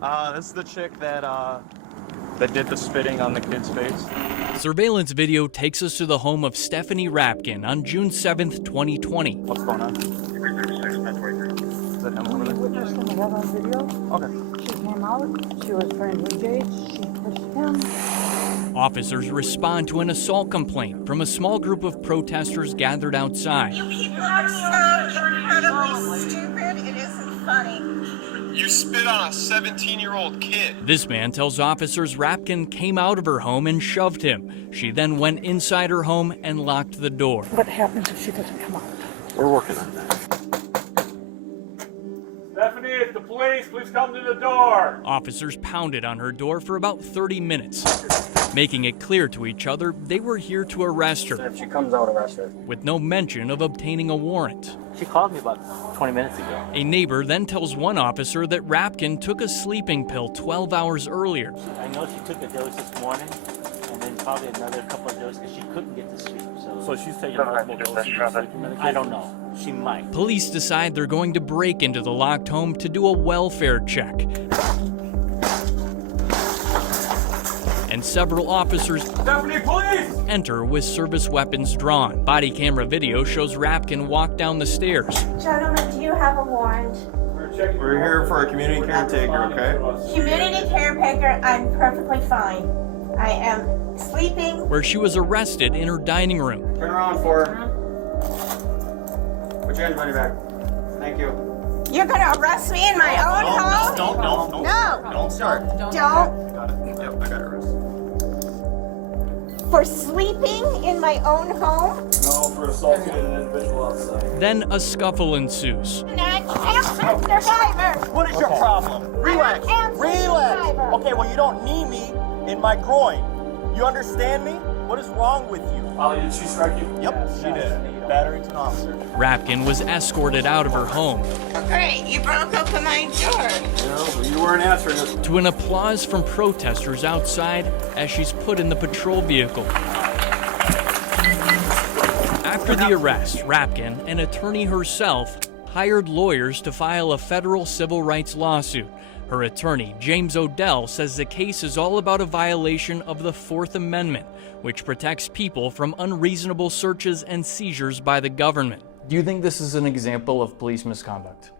This is the chick that did the spitting on the kid's face. Surveillance video takes us to the home of Stephanie Rapkin on June 7th, 2020. What's going on? Is that him over there? Witness and we have on video. Okay. She came out, she was friends with Jade, she pushed him. Officers respond to an assault complaint from a small group of protesters gathered outside. You people are so incredibly stupid, it isn't funny. You spit on a 17-year-old kid. This man tells officers Rapkin came out of her home and shoved him. She then went inside her home and locked the door. What happens if she doesn't come out? We're working on that. Stephanie, it's the police. Please come to the door. Officers pounded on her door for about 30 minutes, making it clear to each other they were here to arrest her, If she comes out, arrest her. with no mention of obtaining a warrant. She called me about 20 minutes ago. A neighbor then tells one officer that Rapkin took a sleeping pill 12 hours earlier. I know she took a dose this morning, and then probably another couple of doses because she couldn't get to sleep. So she's taking multiple doses of sleeping medication? I don't know. She might. Police decide they're going to break into the locked home to do a welfare check. And several officers Stephanie, police! enter with service weapons drawn. Body camera video shows Rapkin walk down the stairs. Gentlemen, do you have a warrant? We're here for a community caretaker, okay? Community caretaker, I'm perfectly fine. I am sleeping. Where she was arrested in her dining room. Turn around for her. Put your hands behind your back. Thank you. You're gonna arrest me in my own home? Don't. No. Don't start. Don't. Got it. Yep, I got it arrested. For sleeping in my own home? No, for assaulting an individual outside. Then a scuffle ensues. Not cancer survivor. What is your problem? Relax. I'm a cancer Relax. survivor. Okay, well, you don't knee me in my groin. You understand me? What is wrong with you? Ollie, did she strike you? Yep, she did. Battery to an officer. Rapkin was escorted out of her home Great, you broke open my door. No, you weren't answering us. to an applause from protesters outside as she's put in the patrol vehicle. After the arrest, Rapkin, an attorney herself, hired lawyers to file a federal civil rights lawsuit. Her attorney, James Odell, says the case is all about a violation of the Fourth Amendment, which protects people from unreasonable searches and seizures by the government. Do you think this is an example of police misconduct?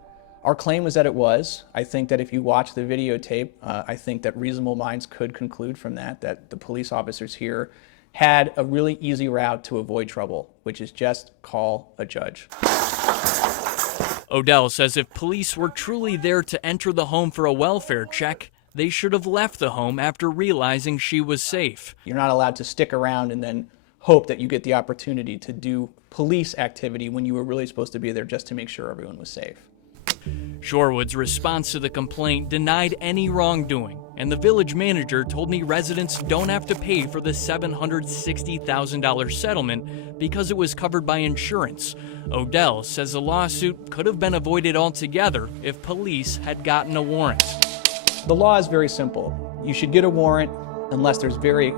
Our claim was that it was. I think that if you watch the videotape, I think that reasonable minds could conclude from that the police officers here had a really easy route to avoid trouble, which is just call a judge. Odell says if police were truly there to enter the home for a welfare check, they should have left the home after realizing she was safe. You're not allowed to stick around and then hope that you get the opportunity to do police activity when you were really supposed to be there just to make sure everyone was safe. Shorewood's response to the complaint denied any wrongdoing, and the village manager told me residents don't have to pay for the $760,000 settlement because it was covered by insurance. Odell says the lawsuit could have been avoided altogether if police had gotten a warrant. The law is very simple. You should get a warrant unless there's very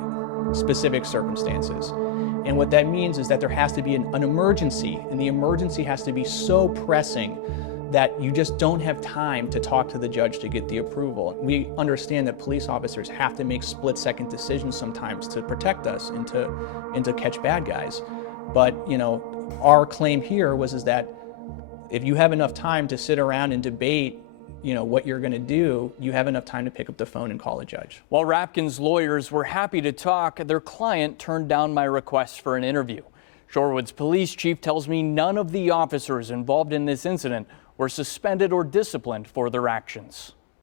specific circumstances. And what that means is that there has to be an emergency, and the emergency has to be so pressing that you just don't have time to talk to the judge to get the approval. We understand that police officers have to make split-second decisions sometimes to protect us and to catch bad guys. But our claim here is that if you have enough time to sit around and debate what you're going to do, you have enough time to pick up the phone and call a judge. While Rapkin's lawyers were happy to talk, their client turned down my request for an interview. Shorewood's police chief tells me none of the officers involved in this incident were suspended or disciplined for their actions.